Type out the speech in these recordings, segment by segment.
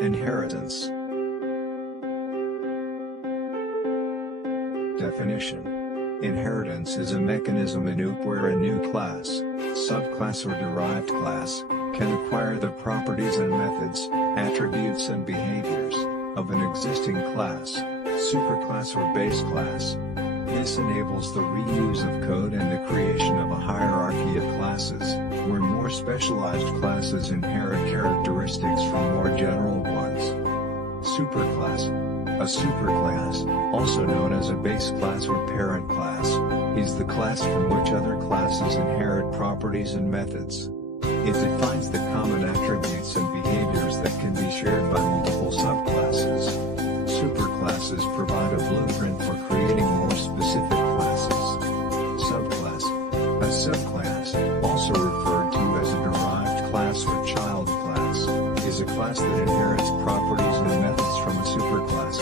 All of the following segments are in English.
Inheritance. Definition. Inheritance is a mechanism where a new class, subclass or derived class, can acquire the properties and methods, attributes and behaviors, of an existing class, superclass or base class. This enables the reuse of code and the creation of a hierarchy of classes, where more specialized classes inherit characteristics from more general ones. Superclass. A superclass, also known as a base class or parent class, is the class from which other classes inherit properties and methods. It defines the common attributes and behaviors that can be shared by multiple subclasses. Superclasses provide a blueprint for creating more specific classes. Subclass. A subclass, also referred to as a derived class or child class, is a class that inherits properties and methods from a superclass.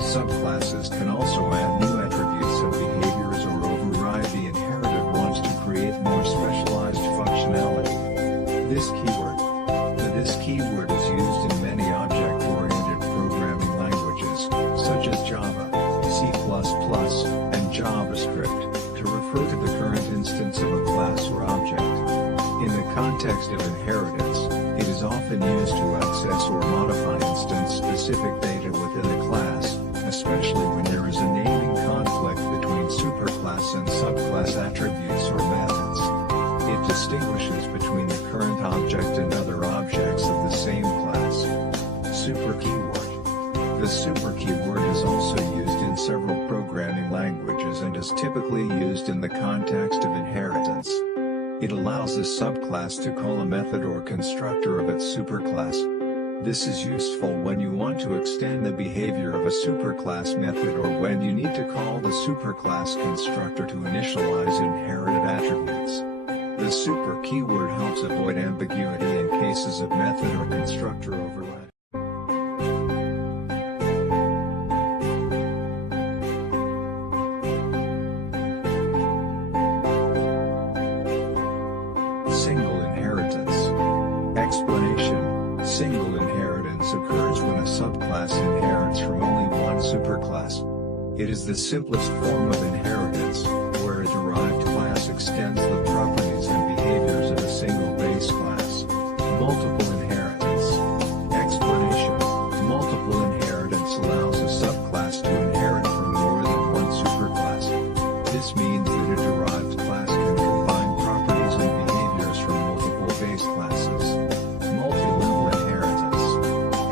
Subclasses can also add new attributes and behaviors or override the inherited ones to create more specialized functionality. This keyword is used in many object-oriented programming languages, such as Java, C++, and JavaScript, to refer to the current instance of a class or object. In the context of inheritance, it is often used to access or modify instance-specific data within a class, especially when there is a naming conflict between superclass and subclass attributes or methods. It distinguishes between the current object and other objects of the same class. Super keyword. The super keyword is also used in several programming languages and is typically used in the context of inheritance. It allows a subclass to call a method or constructor of its superclass. This is useful when you want to extend the behavior of a superclass method or when you need to call the superclass constructor to initialize inherited attributes. The super keyword helps avoid ambiguity in cases of method or constructor overlap. Single inheritance. Explanation. Single inheritance occurs when a subclass inherits from only one superclass. It is the simplest form of inheritance, where a derived class extends the properties and behaviors of a single base class. Multiple inheritance. Explanation. Multiple inheritance allows a subclass to inherit from more than one superclass. This means that a derived class can combine properties and behaviors from multiple base classes. Multi-level inheritance.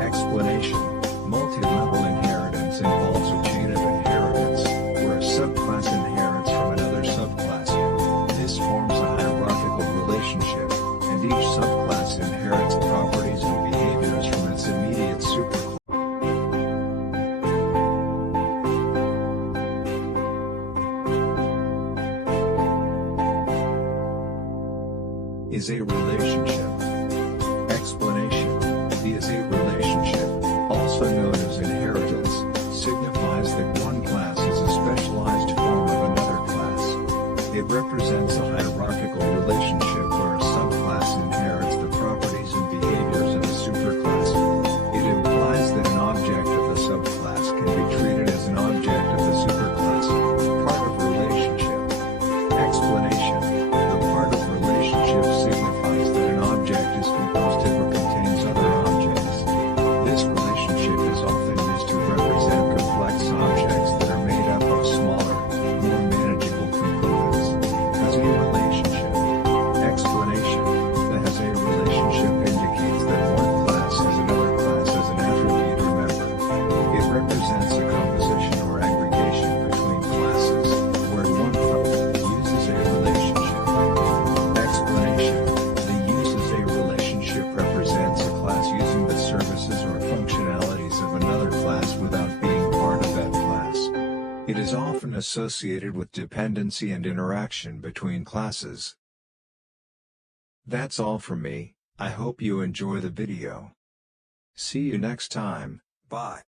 Explanation. Multi-level inheritance involves a chain of inheritance, where a subclass inherits from another subclass. This forms a hierarchical relationship, and each subclass inherits properties and behaviors from its immediate superclass. Is a relationship. Explanation. The is a relationship, also known as inheritance, signifies that one class is a specialized form of another class. It represents a hierarchical relationship where a subclass inherits the properties and behaviors of a superclass. It implies that an object of the subclass can be treated as an object of the superclass. Part of relationship. Explanation. The part of relationship signifies that an object is composed of or contains other objects. This relationship is often used to represent complex objects that are made up of smaller, more manageable components. Has a relationship. Explanation. The has a relationship indicates that one class has another class as an attribute or member. It represents a composition or aggregation between classes, where one class uses a relationship. Explanation. The uses a relationship represents a class using the services or functionalities of another class without being part of that class. It is often associated with dependency and interaction between classes. That's all from me. I hope you enjoy the video. See you next time. Bye.